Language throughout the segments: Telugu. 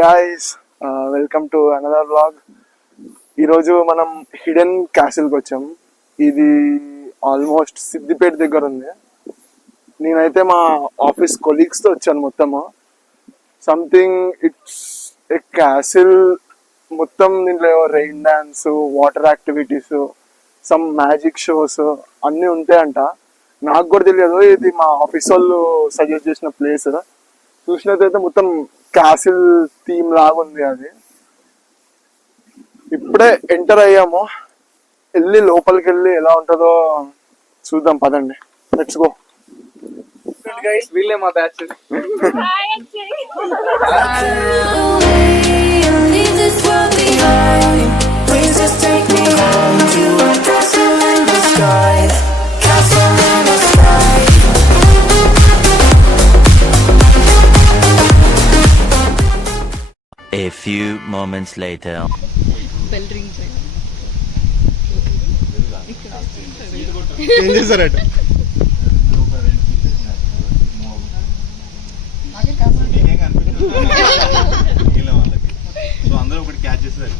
guys, welcome to another vlog. ఈరోజు మనం హిడెన్ క్యాసిల్కి వచ్చాం. ఇది ఆల్మోస్ట్ సిద్దిపేట దగ్గర ఉంది. నేనైతే మా ఆఫీస్ కొలీగ్స్తో వచ్చాను. మొత్తము సంథింగ్ ఇట్స్ ఏ క్యాసిల్. మొత్తం దీంట్లో rain dance, water activities, some magic shows అన్నీ ఉంటాయంట. నాకు కూడా తెలియదు. ఇది మా ఆఫీస్ వాళ్ళు సజెస్ట్ చేసిన ప్లేస్. చూసినట్టయితే మొత్తం క్యాసిల్ థీమ్ లాగా ఉంది. అది ఇప్పుడే ఎంటర్ అయ్యాము. వెళ్ళి లోపలికి వెళ్ళి ఎలా ఉంటుందో చూద్దాం. పదండి, లెట్స్ గో. వీళ్ళే మా batch. A few moments later. Bell rings. ఏం చేశారట? అందరూ ఒకటి క్యాచ్ చేస్తారు.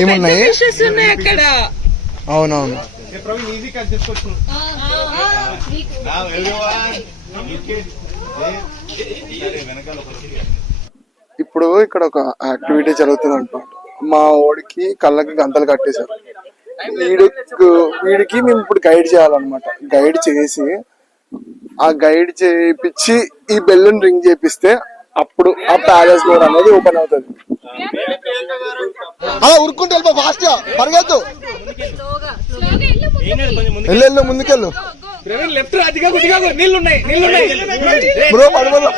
ఏమున్నాయి అక్కడ? అవునవును. ఈజీ క్యాచ్ చేసుకోవచ్చు. ఇప్పుడు ఇక్కడ ఒక యాక్టివిటీ జరుగుతుంది అనమాట. మా ఓడికి కళ్ళకి గంతలు కట్టేశారు. వీడికి మేము ఇప్పుడు గైడ్ చేయాలన్నమాట. గైడ్ చేసి ఆ గైడ్ చేయించి ఈ బెలూన్ రింగ్ చేపిస్తే అప్పుడు ఆ ప్యాలెస్ డోర్ అనేది ఓపెన్ అవుతుంది. అలా ఉరుక్కుంటూ వెళ్ళిపో, ఫాస్ట్ గా పరిగెత్తు. వెళ్ళు, ముందుకెళ్ళు. బ్రో పడవలో.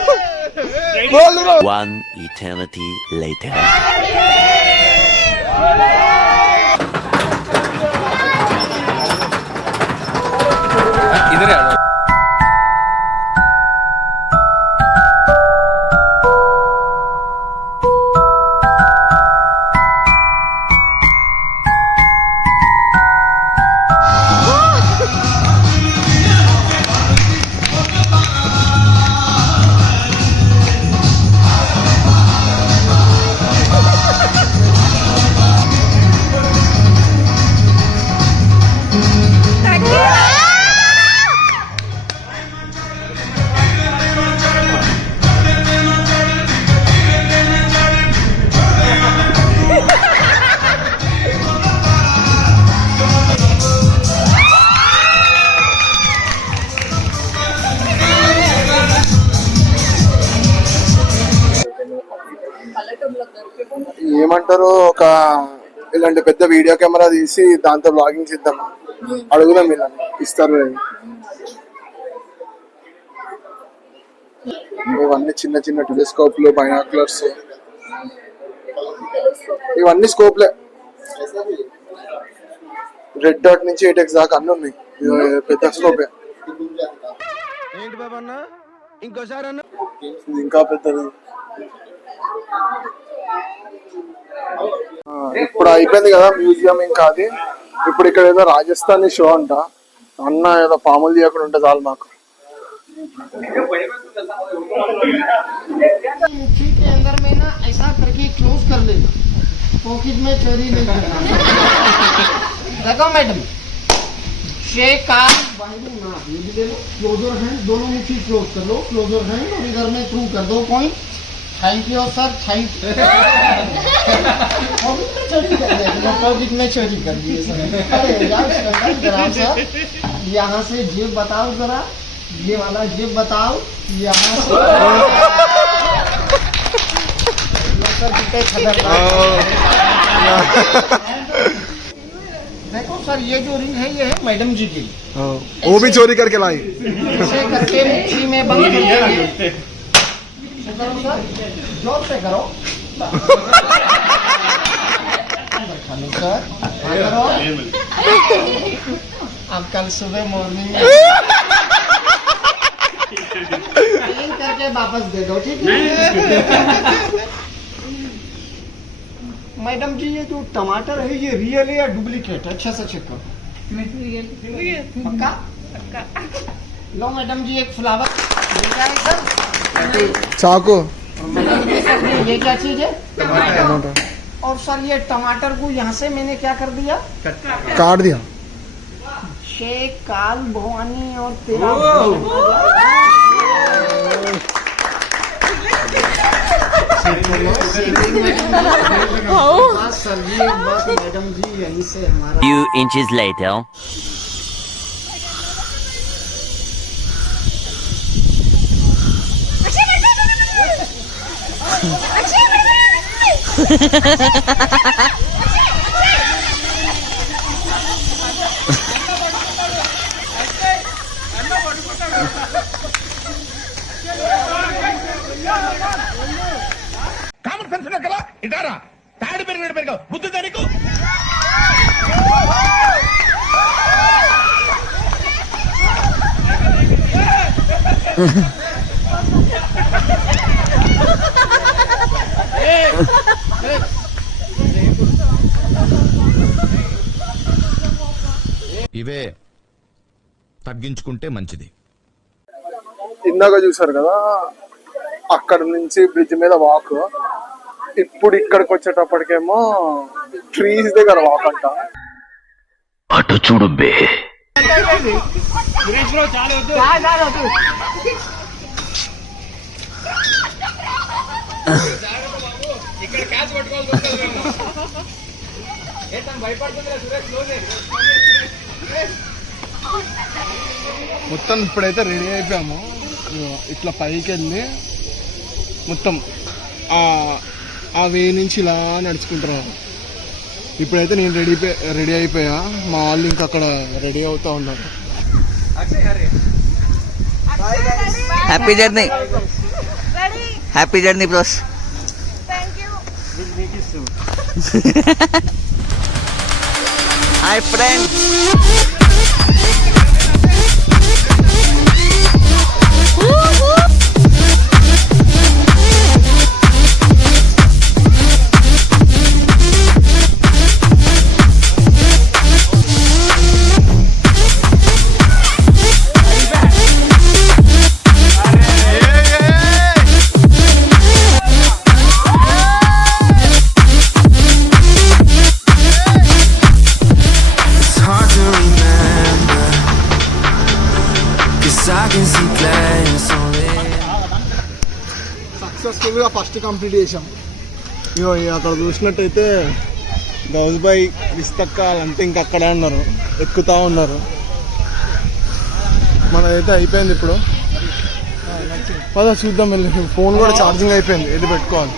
One eternity later. ఏమంటారు, ఒక ఇలాంటి పెద్ద వీడియో కెమెరా తీసి దాంతో బ్లాగింగ్ చేద్దాం. అడుగుదాం, ఇలా ఇస్తారు. ఇవన్నీ చిన్న చిన్న టెలిస్కోప్లు, బైనాక్యులర్స్, ఇవన్నీ స్కోప్లే. రెడ్ డాట్ నుంచి 8x దాకా అన్ని ఉన్నాయి. పెద్ద స్కోపే. ఇది ఇంకా పెద్దది. ఇప్పుడు అయిపోయింది కదా మ్యూజియం. ఇంకా అది ఇప్పుడు ఇక్కడ ఏదో రాజస్థానీ షో అంట. అన్న ఏదో పాములు తీయకుండా ఉంటే చాలు మాకు. Thank you sir, thank you. Pocket में चोरी कर दिए सर। अरे यार सर, यहाँ से जेब बताओ जरा, ये वाला जेब बताओ। यहाँ से सर कितने खतरनाक। देखो सर, ये जो रिंग है ये है मैडम जी की। वो भी चोरी करके लाई। इसे करके मुट्ठी में बंद कर करो सर, जोर से करो। सर करो। अब कल सुबह मॉर्निंग में करके वापस दे दो, ठीक है? मैडम जी, ये जो टमाटर है ये रियल है या डुप्लीकेट है? अच्छा से चेक करो। पक्का? लो मैडम जी, एक फ्लावर मिल जाएगा। चाकू ये क्या चीज है? टमाटर और सर ये टमाटर को यहाँ से मैंने क्या कर दिया? काट दिया शेख काल भवानी और तेरा बस सर जी बस मैडम जी यहीं से हमारा Few inches later. Common sense కదా ఇటారా తాడి పెరిగిన బుద్ధి దానికి ఇవే తగ్గించుకుంటే మంచిది. ఇందాక చూసారు కదా అక్కడ నుంచి బ్రిడ్జ్ మీద వాక్, ఇప్పుడు ఇక్కడికి వచ్చేటప్పటికేమో ట్రీస్ దగ్గర వాక్ అంట. అటు చూడు బే. మొత్తం ఇప్పుడైతే రెడీ అయిపోయాము. ఇట్లా పైకి వెళ్ళి మొత్తం ఆ వే నుంచి ఇలా నడుచుకుంటున్నాము. ఇప్పుడైతే నేను రెడీ అయిపోయా, మా వాళ్ళు ఇంకా అక్కడ రెడీ అవుతా ఉన్నారు. Happy journey, happy journey bros. Hi friends. Successful గా ఫస్ట్ కంప్లీట్ చేసాం. ఇగో అక్కడ చూసినట్టయితే గౌజ్బాయ్ విస్తక్క వాళ్ళంతా ఇంకా అక్కడే ఉన్నారు, ఎక్కుతా ఉన్నారు. మనదైతే అయిపోయింది. ఇప్పుడు పద చూద్దాం వెళ్ళి. ఫోన్ కూడా ఛార్జింగ్ అయిపోయింది, వెళ్ళి పెట్టుకోవాలి.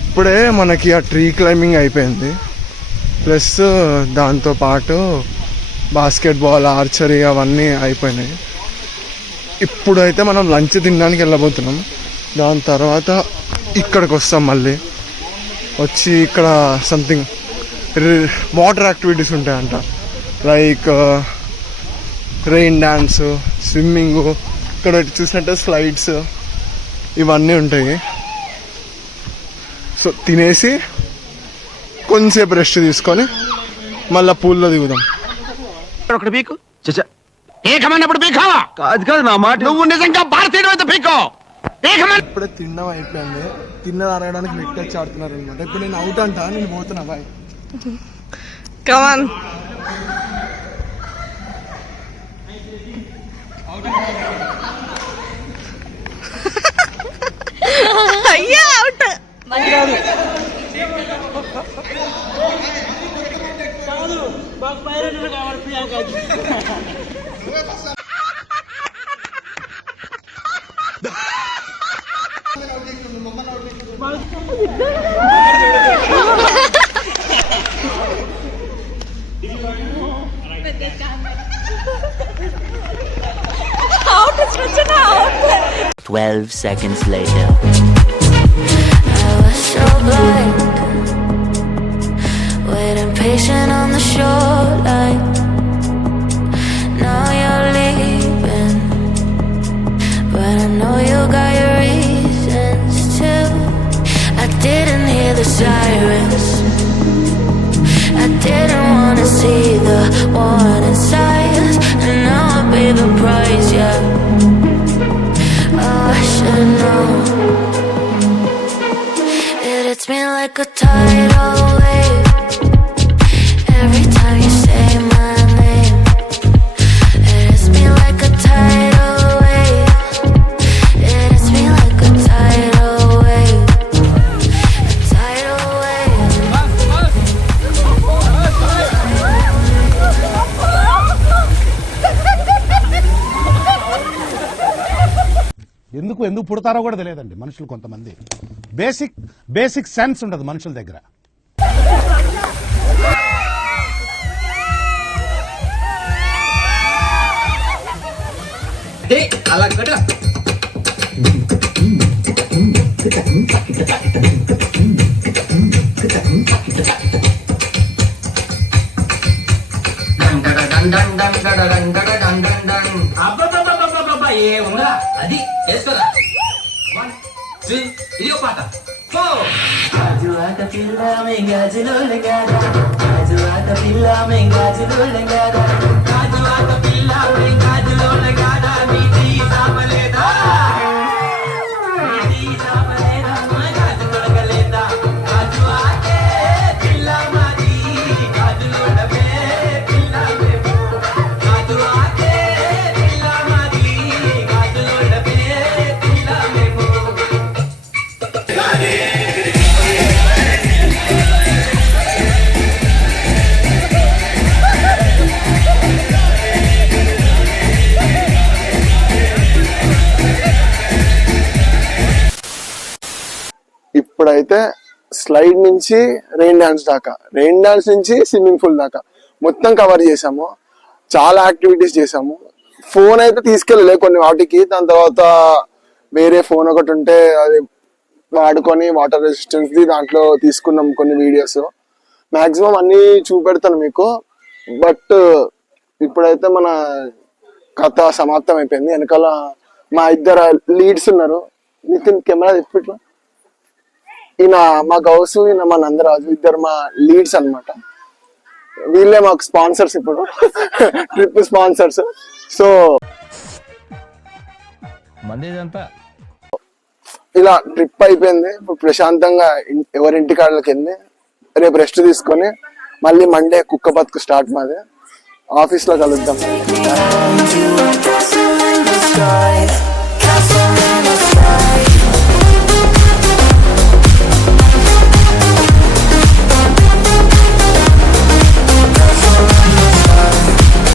ఇప్పుడే మనకి ఆ ట్రీ క్లైంబింగ్ అయిపోయింది, ప్లస్ దాంతోపాటు బాస్కెట్బాల్, ఆర్చరీ అవన్నీ అయిపోయినాయి. ఇప్పుడైతే మనం లంచ్ తినడానికి వెళ్ళబోతున్నాం. దాని తర్వాత ఇక్కడికి వస్తాం. మళ్ళీ వచ్చి ఇక్కడ సంథింగ్ వాటర్ యాక్టివిటీస్ ఉంటాయంట, లైక్ రెయిన్ డ్యాన్స్, స్విమ్మింగ్, ఇక్కడ చూసినట్టే స్లైడ్స్ ఇవన్నీ ఉంటాయి. సో తినేసి కొంచెంసేపు రెస్ట్ తీసుకొని మళ్ళీ పూల్లో దిగుదాం. ఒకటి పీకు ఏకమన్నప్పుడు పీకావా? కాదు కాదు నా మాట, నువ్వు నిజంగా భారతీయుడు అయితే పీకో. ఇప్పుడే తినడం అయిపోయింది, తిన్నది అరగడానికి నెట్టొచ్చి ఆడుతున్నారు అనమాట. ఇప్పుడు నేను అవుట్ అంట, నేను పోతున్నా బాయ్. కమాన్. అయ్యా out. Out is such an out. 12 seconds later. I was so blind, waiting patient on the shoreline. Now you're leaving, but I know you got your reasons too. I didn't hear the sirens, I didn't wanna see the warning signs, and now I pay the price, yeah. ఎందుకు పుడతారో కూడా తెలియదండి మనుషులు కొంతమంది. బేసిక్ సెన్స్ ఉండదు మనుషుల దగ్గర. అలా కదా ఏముందా అది వేసుకోరా. 1 2 ఇది ఒక పాట. గాజు ఆట పిల్ల గాజులో గాజు ఆట పిల్ల గాజులో గాజు ఆట పిల్ల గాజులో గాదా మీది సాపలేదా గాజు తొడగలేదా గాజు ఆటే పిల్ల మాది గాజులో పిల్ల గాజు ఆటే పిల్ల మాది గాజులో పిల్ల మేము. ఇప్పుడైతే స్లైడ్ నుంచి రెయిన్ డాన్స్ దాకా, రెయిన్ డాన్స్ నుంచి స్విమ్మింగ్ పూల్ దాకా మొత్తం కవర్ చేసాము. చాలా యాక్టివిటీస్ చేసాము. ఫోన్ అయితే తీసుకెళ్ళలే కొన్ని వాటికి. దాని తర్వాత వేరే ఫోన్ ఒకటి ఉంటే అది వాడుకొని వాటర్ రెసిస్టెన్స్ దాంట్లో తీసుకున్నాం కొన్ని వీడియోస్. మాక్సిమం అన్ని చూపెడతాను మీకు. బట్ ఇప్పుడైతే మన కథ సమాప్తం అయిపోయింది. వెనకాల మా ఇద్దరు లీడ్స్ ఉన్నారు. నితిన్ కెమెరా తిప్పిట్లా. ఈయన మా గౌసు, ఈయన మా నందరాజు, ఇద్దరు మా లీడ్స్ అన్నమాట. వీళ్ళే మాకు స్పాన్సర్స్ ఇప్పుడు, ట్రిప్ స్పాన్సర్స్. సో ఇలా ట్రిప్ అయిపోయింది. ఇప్పుడు ప్రశాంతంగా ఎవరింటి కాళ్ళకి వెళ్ళి రేపు రెస్ట్ తీసుకొని మళ్ళీ మండే కుక్క బతుకు స్టార్ట్. మాది ఆఫీస్ లో కలుద్దాం.